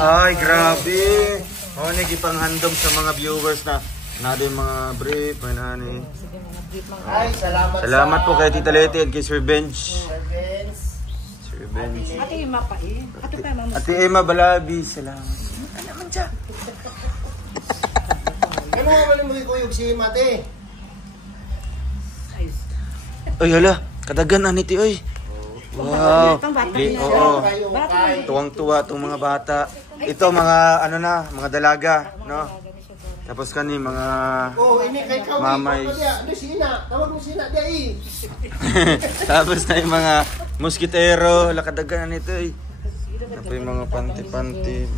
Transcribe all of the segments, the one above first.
Ay, grabe. Oh, nagipanghandom sa mga viewers na yung mga brief, may nani. Ay, Salamat po kay Tita Leti at kay Sir Benj. Sir Benj. Ate Emma pa eh. Ate Emma Balabi, salamat. Ano naman siya? Ano nga wala mo ikuyog si Mate? Ay, hala. Kadagan na niti, oy. Wow. Oo. Tuwang-tuwa itong mga bata. Ito, mga, ano na, mga dalaga, no? Tapos kani, mga mamay. Ano sina? Tawag mo sina, di. Tapos na yung mga muskitero. Lakadagan na nito, eh. Tapos yung mga panty-panty.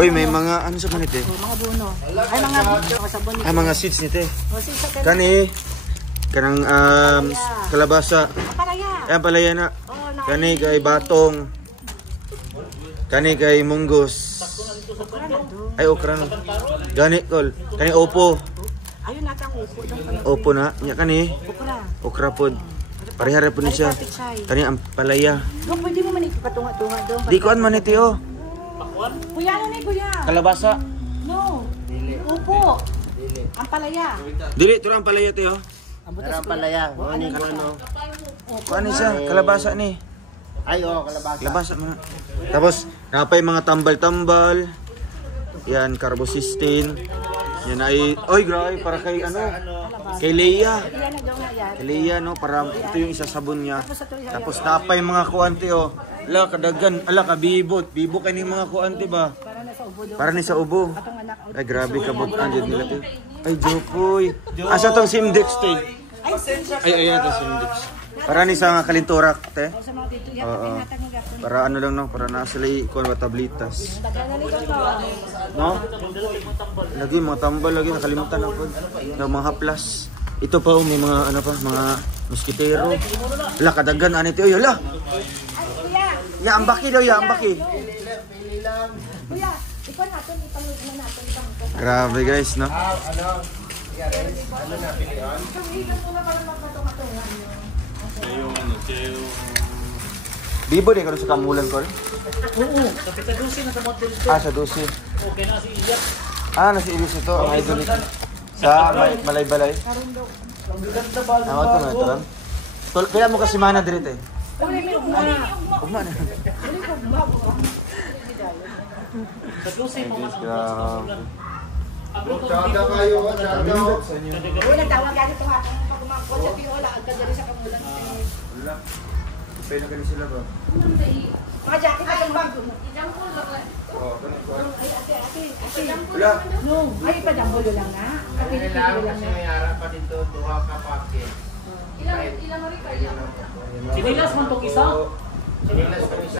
Uy, may mga, ano sa manite? Mga buno. Ay, mga sabon. Ah, mga seeds nito, eh. Kani, kanang kalabasa. Ayan, palaya na. Kani kay batong. Kani kay munggos. Ay, okra no. Gani, kol. Kani opo. Ayun natang upo. Opo na. Nya kani. Okra pod. Parehara po niya. Kani ang palaya. Dok, pwede mo man ipatunga-tunga doon. Di ko an man iti, oh. Kuya, ano na kuya? Kalabasa. No. Upo. Ang palaya. Dili, ito ang palaya, te, oh. Ang palaya. Ano ka no? Kuan siya, kalabasa ni. Ay, kalabasa. Kalabasa man. Tapos, napay mga tambal-tambal. Yan, carbosistin. Yan ay, oy, grabe, para kay ano? Kay Leia. Kay Leia, no? Para ito yung isa sabon niya. Tapos, napay mga kuante, oh. Ala, kadagan. Ala, kabibot. Bibo kayo ng mga kuante ba? Para ni sa ubo. Ay, grabe, kabutan dyan nila, te. Ay, Jokoy. Asa tong Simdex, te? Ay, ayan, ito Simdex. Para ni sa kalinturak, te. Oo. Para ano lang, no? Para nasa lay, kung tablitas. No? Lagi, mga tambal, lagi, nakalimutan ako. Mga haplas. Ito pa, may mga, ano pa, mga muskitero. Ala, kadagan, anito, ay, ala. Ya, ambaki daw, ya, ambaki. Kuya, ikaw natin, ipangin natin. Grabe, guys, no? Ano na, pilihan? Bibo din ka sa kamulan ko rin? Oo, tapi sa dusi na tamotel ito. Ah, sa dusi. Okay na si Iyap. Ah, nasa Ilis ito, ang idol ito. Sa Malay-Balay. Ito lang. Kailan mo kasi mana dirito eh? Ugma na. Sa dusi mo man. Tsaga kayo, tsaga. Uy, nagtawag yan ito ha. Pag umakot sa Piola, agad dyan sa kamulan. Wala. Pwede ka sila ba? Mga jacket ay bag. Oo, Ay, ate. wala. No, ay padambulo lang na. Kailangan kasi may harap pa dito, duha ka packet. Ilang ori kayo? Sinilas man to isa. Sinilas kami sa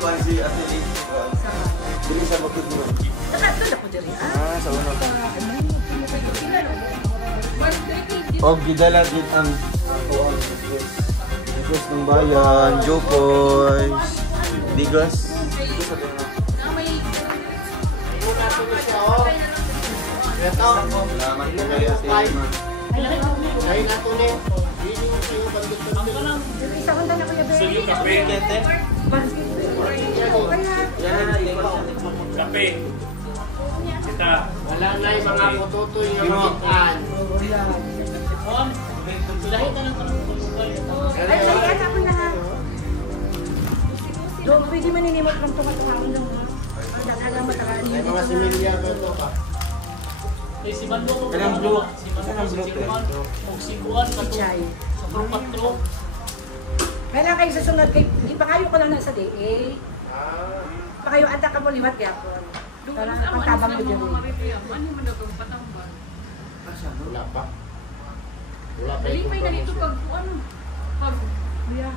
kuhan si Ate Lee. Dili sa bakit mo. Nakatulog ako dyan. Ah, sa una. $130. Og gidala gid ang kuhan. Digas ng bayan, Jokoys. Digas. Ito. Salamat po kay Ate Lee. Ay, natuloy. Yun yung bandit ko. Ang ka lang. Isa ko na na Kuya Ben. Sige, kape. Kape. Sita. Wala na yung mga pututoy yung magitan. Juan. Lahit na lang ka ng Ay, ako na ha. Do, pwede maninimot lang tumatawang lang ha. Ang dadalang matakaan May niya. mga similya ko ito pa. Eh, si Mando ko. Kanang blue. Si Mando si Chikuan. Kung si Kuan, Ichay. sa Pro 4. Kailan kayo sa sunod, ipakayo ko lang na sa DA. Pakayo ata ka mo liwat yapon. Para pagtabang mo dyan. Wala pa. Wala pa. Dali pa yung ganito pag ano, pag Kuya,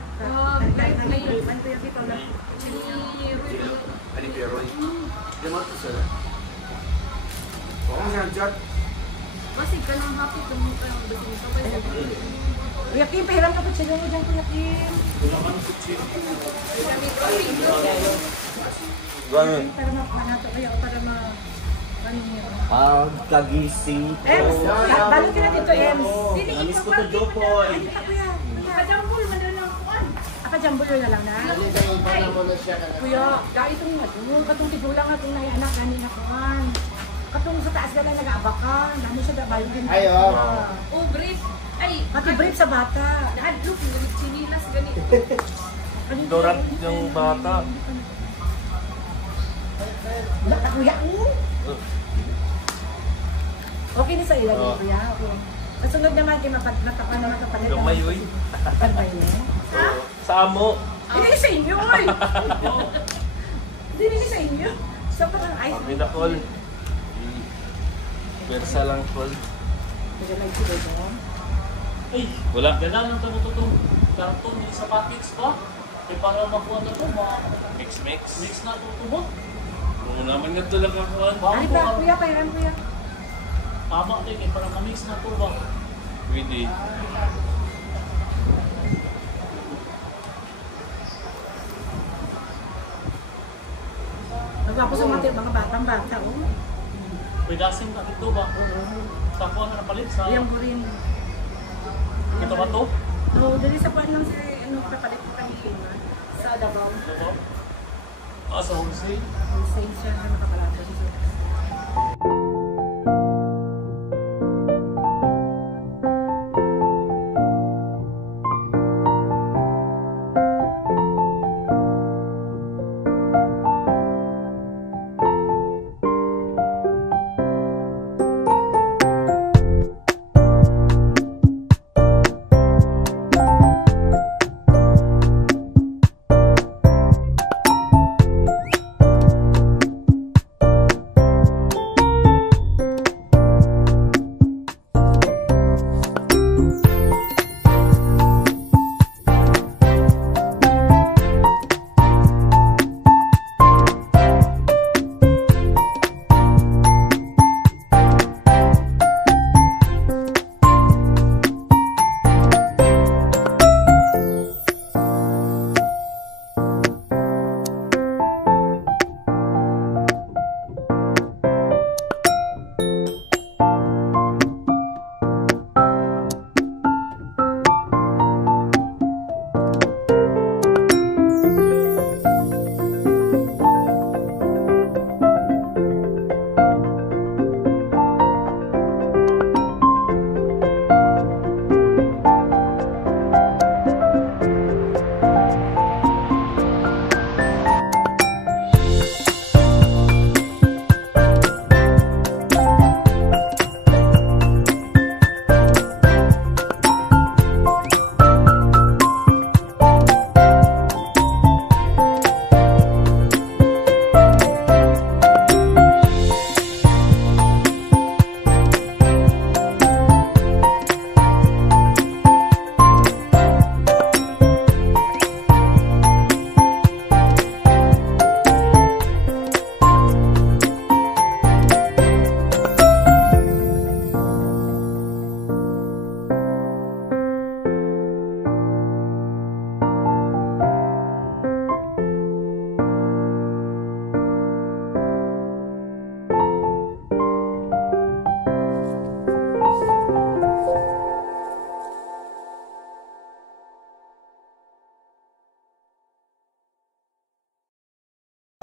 man kuya dito na. Ani Peroy. Di mo to sila. Oo, nga chat. Kasi ka lang happy kung ka lang basin ito kaya Kuya Kim, pahiram ka po sila mo dyan, Kuya Kim. Gano'n. Para manato kaya o para ma... Ano niya? Pagkagising Ems, balik ka na dito, Ems. Amis ko to, Jokoy. Ay, kuya. Kajambul, madala ko an. Akajambulo na lang na. Dali kayo pa na muna siya. Kuya, dahil itong nagulong, katong tigulang nga itong anak gani na kuhan. Katong sa taas gala nag-abakan, ano siya dabayo din. Ay, oh. Oh, brief. Ay, Pati brief sa bata. Hadlook, yung sinilas ganito. Dorat yung bata. Bata, kuya. Okay na sa ilan yun, kuya. Okay. Kasunod naman, kay matapan naman ito pala. Gamay, uy. Gamay niya. Sa amo. Hindi sa inyo, oy! Hindi sa inyo. Sa parang ice. Pamina call. Persa lang call. Kaya lang sila doon. Ay, Wala. dala lang ito itong karton sa packets ba? Eh, para makuha na ito, Mix mix. mix na ito tubot. Kung naman nga ito lang ako. Ay, pa, kuya, pahiram, kuya. Tama ito eh, para ma-mix na ito ba? Pwede. Nagwapo sa mga batang bata, oh. Pwedasing na dito ba? Sa kuha na napalit sa... Yang burin. Ito ba ito? No, dali sa pan lang si, ano, kapalit ko kanina. Sa Davao. Ito ba? Ah, sa wholesale? Same siya na nakapalato.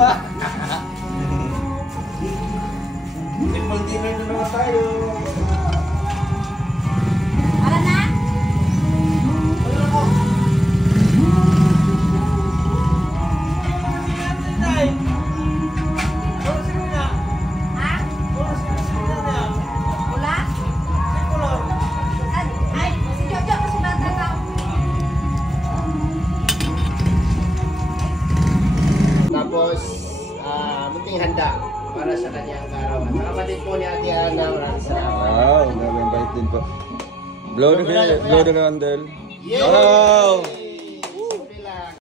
Triple dinner na naman tayo. Para na? Ha? Wala? Ay, si Jojo kasi bata daw. Tapos, munting handa para sa kanyang karawan. Sa kapatid po ni Ate Ana, maraming salamat. Wow, grabe ang bait din po. Blow the candle. Yeah! Wow!